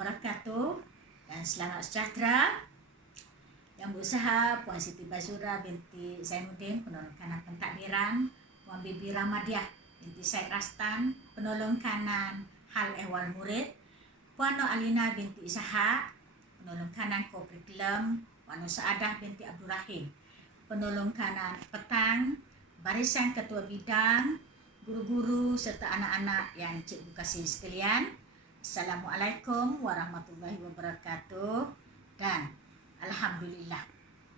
wabarakatuh dan selamat sejahtera. Yang berusaha Puan Siti Bazura binti Zainuddin, penolong kanan pentadbiran, Puan Bibi Ramadiah binti Syed Rastan, penolong kanan hal ehwal murid, Puan Nur Alina binti Ishak, penolong kanan kurikulum, Puan Nur Saadah binti Abdul Rahim, penolong kanan petang, barisan ketua bidang, guru-guru serta anak-anak yang cikgu kasih sekalian. Assalamualaikum warahmatullahi wabarakatuh. Dan alhamdulillah,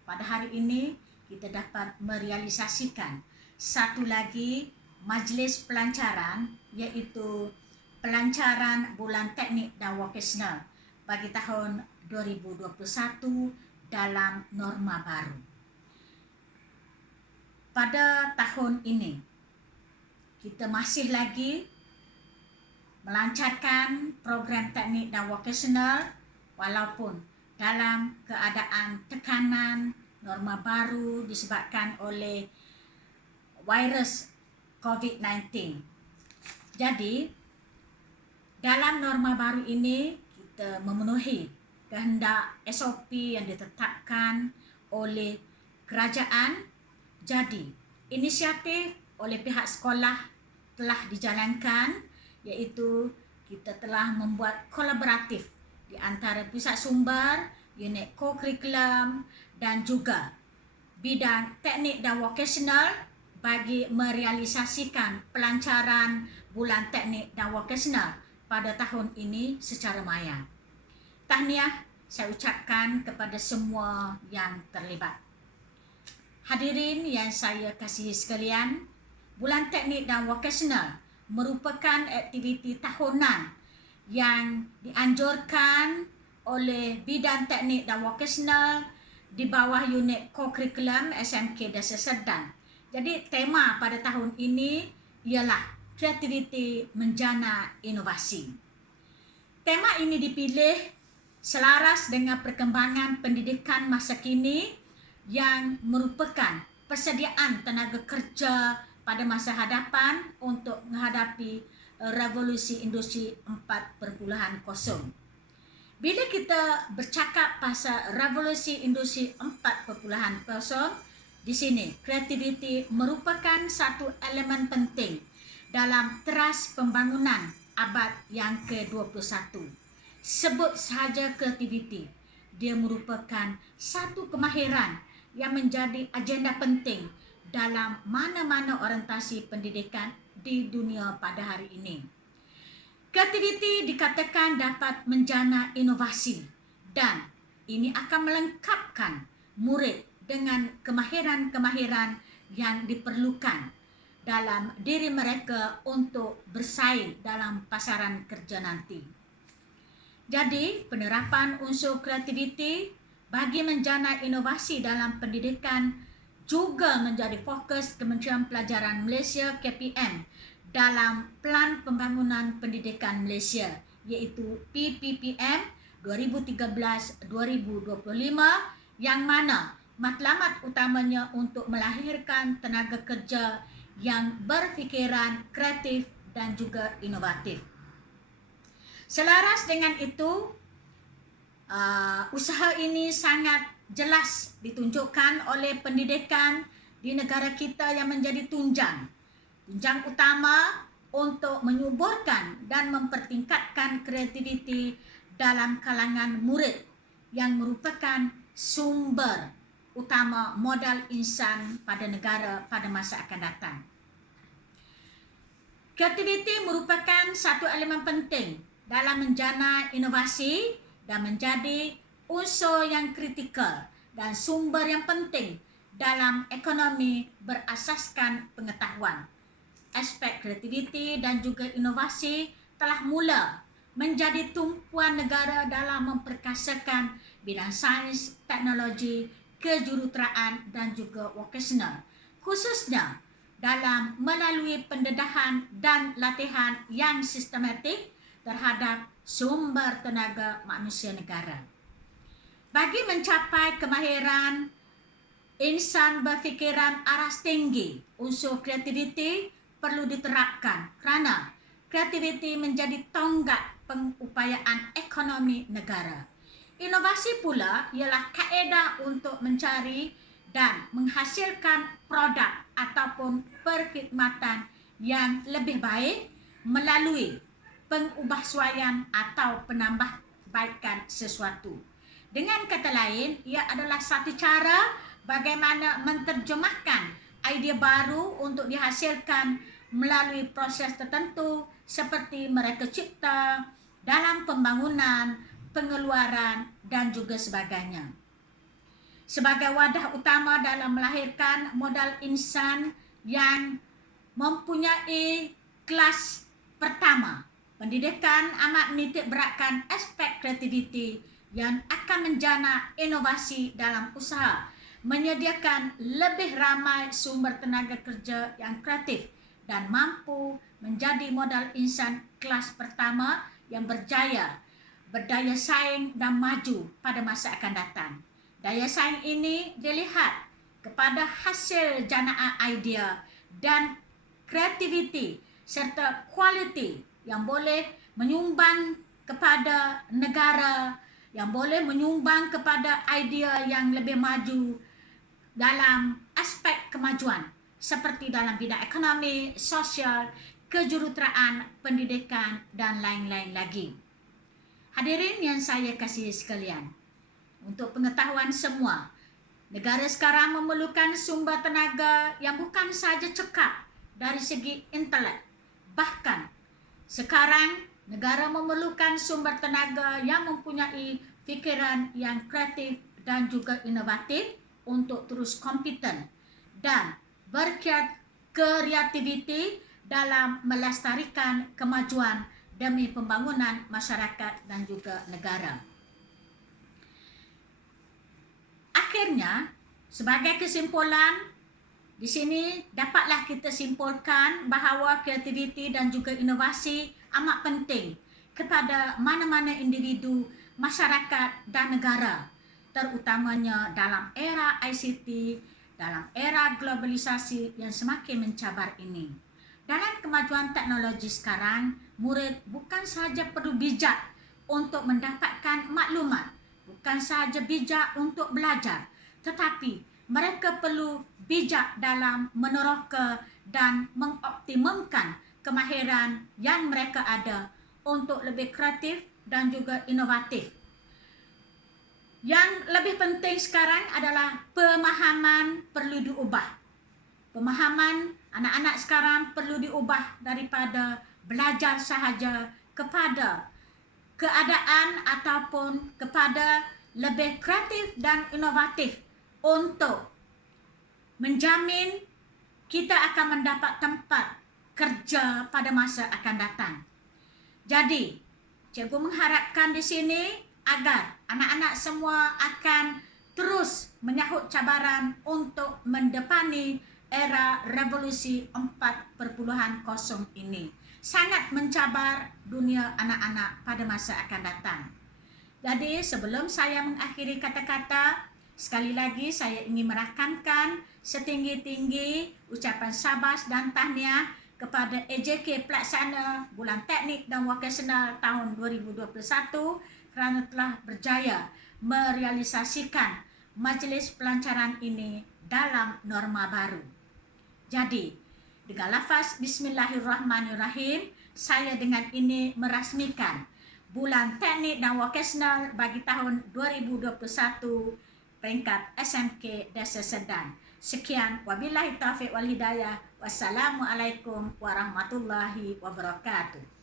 pada hari ini kita dapat merealisasikan satu lagi majlis pelancaran, iaitu pelancaran bulan teknik dan vokasional bagi tahun 2021 dalam norma baru. Pada tahun ini kita masih lagi melancarkan program teknik dan vokasional walaupun dalam keadaan tekanan norma baru disebabkan oleh virus COVID-19. Jadi, dalam norma baru ini kita memenuhi kehendak SOP yang ditetapkan oleh kerajaan. Jadi, inisiatif oleh pihak sekolah telah dijalankan, iaitu kita telah membuat kolaboratif di antara pusat sumber, unit kurikulum dan juga bidang teknik dan vokasional bagi merealisasikan pelancaran bulan teknik dan vokasional pada tahun ini secara maya. Tahniah saya ucapkan kepada semua yang terlibat. Hadirin yang saya kasihi sekalian, bulan teknik dan vokasional merupakan aktiviti tahunan yang dianjurkan oleh bidang teknik dan vokasional di bawah unit kurikulum SMK Dasar Serdang. Jadi tema pada tahun ini ialah kreativiti menjana inovasi. Tema ini dipilih selaras dengan perkembangan pendidikan masa kini yang merupakan persediaan tenaga kerja pada masa hadapan untuk menghadapi revolusi industri 4.0. Bila kita bercakap pasal revolusi industri 4.0, di sini kreativiti merupakan satu elemen penting dalam teras pembangunan abad yang ke-21. Sebut sahaja kreativiti, dia merupakan satu kemahiran yang menjadi agenda penting dalam mana-mana orientasi pendidikan di dunia pada hari ini. Kreativiti dikatakan dapat menjana inovasi dan ini akan melengkapkan murid dengan kemahiran-kemahiran yang diperlukan dalam diri mereka untuk bersaing dalam pasaran kerja nanti. Jadi, penerapan unsur kreativiti bagi menjana inovasi dalam pendidikan juga menjadi fokus Kementerian Pelajaran Malaysia KPM dalam Pelan Pembangunan Pendidikan Malaysia, iaitu PPPM 2013-2025, yang mana matlamat utamanya untuk melahirkan tenaga kerja yang berfikiran kreatif dan juga inovatif. Selaras dengan itu, usaha ini sangat jelas ditunjukkan oleh pendidikan di negara kita yang menjadi tunjang utama untuk menyuburkan dan mempertingkatkan kreativiti dalam kalangan murid yang merupakan sumber utama modal insan pada negara pada masa akan datang. Kreativiti merupakan satu elemen penting dalam menjana inovasi dan menjadi unsur yang kritikal dan sumber yang penting dalam ekonomi berasaskan pengetahuan. Aspek kreativiti dan juga inovasi telah mula menjadi tumpuan negara dalam memperkasakan bidang sains, teknologi, kejuruteraan dan juga vokasional, khususnya dalam melalui pendedahan dan latihan yang sistematik terhadap sumber tenaga manusia negara. Bagi mencapai kemahiran insan berfikiran aras tinggi, unsur kreativiti perlu diterapkan kerana kreativiti menjadi tonggak pengupayaan ekonomi negara. Inovasi pula ialah kaedah untuk mencari dan menghasilkan produk ataupun perkhidmatan yang lebih baik melalui pengubahsuaian atau penambahbaikan sesuatu. Dengan kata lain, ia adalah satu cara bagaimana menerjemahkan idea baru untuk dihasilkan melalui proses tertentu seperti mereka cipta dalam pembangunan, pengeluaran dan juga sebagainya. Sebagai wadah utama dalam melahirkan modal insan yang mempunyai kelas pertama, pendidikan amat menitik beratkan aspek kreativiti yang akan menjana inovasi dalam usaha, menyediakan lebih ramai sumber tenaga kerja yang kreatif dan mampu menjadi modal insan kelas pertama yang berjaya, berdaya saing dan maju pada masa akan datang. Daya saing ini dilihat kepada hasil janaan idea dan kreativiti serta kualiti yang boleh menyumbang kepada negara, yang boleh menyumbang kepada idea yang lebih maju dalam aspek kemajuan seperti dalam bidang ekonomi, sosial, kejuruteraan, pendidikan dan lain-lain lagi. Hadirin yang saya kasihi sekalian, untuk pengetahuan semua, negara sekarang memerlukan sumber tenaga yang bukan sahaja cekap dari segi intelek. Bahkan sekarang negara memerlukan sumber tenaga yang mempunyai fikiran yang kreatif dan juga inovatif untuk terus kompeten dan berkreativiti dalam melestarikan kemajuan demi pembangunan masyarakat dan juga negara. Akhirnya, sebagai kesimpulan, di sini dapatlah kita simpulkan bahawa kreativiti dan juga inovasi amat penting kepada mana-mana individu, masyarakat dan negara, terutamanya dalam era ICT, dalam era globalisasi yang semakin mencabar ini. Dalam kemajuan teknologi sekarang, murid bukan sahaja perlu bijak untuk mendapatkan maklumat, bukan sahaja bijak untuk belajar, tetapi mereka perlu bijak dalam meneroka dan mengoptimumkan kemahiran yang mereka ada untuk lebih kreatif dan juga inovatif. Yang lebih penting sekarang adalah pemahaman perlu diubah. Pemahaman anak-anak sekarang perlu diubah daripada belajar sahaja kepada keadaan ataupun kepada lebih kreatif dan inovatif untuk menjamin kita akan mendapat tempat kerja pada masa akan datang. Jadi, cikgu mengharapkan di sini agar anak-anak semua akan terus menyahut cabaran untuk mendepani era revolusi 4.0 ini. Sangat mencabar dunia anak-anak pada masa akan datang. Jadi sebelum saya mengakhiri kata-kata, sekali lagi saya ingin merakamkan setinggi-tinggi ucapan syabas dan tahniah kepada AJK Pelaksana Bulan Teknik dan Vokasional tahun 2021 kerana telah berjaya merealisasikan majlis pelancaran ini dalam norma baru. Jadi, dengan lafaz Bismillahirrahmanirrahim, saya dengan ini merasmikan Bulan Teknik dan Vokasional bagi tahun 2021 peringkat SMK Desa Serdang. Sekian, wabillahi taufiq wal hidayah. Wassalamualaikum warahmatullahi wabarakatuh.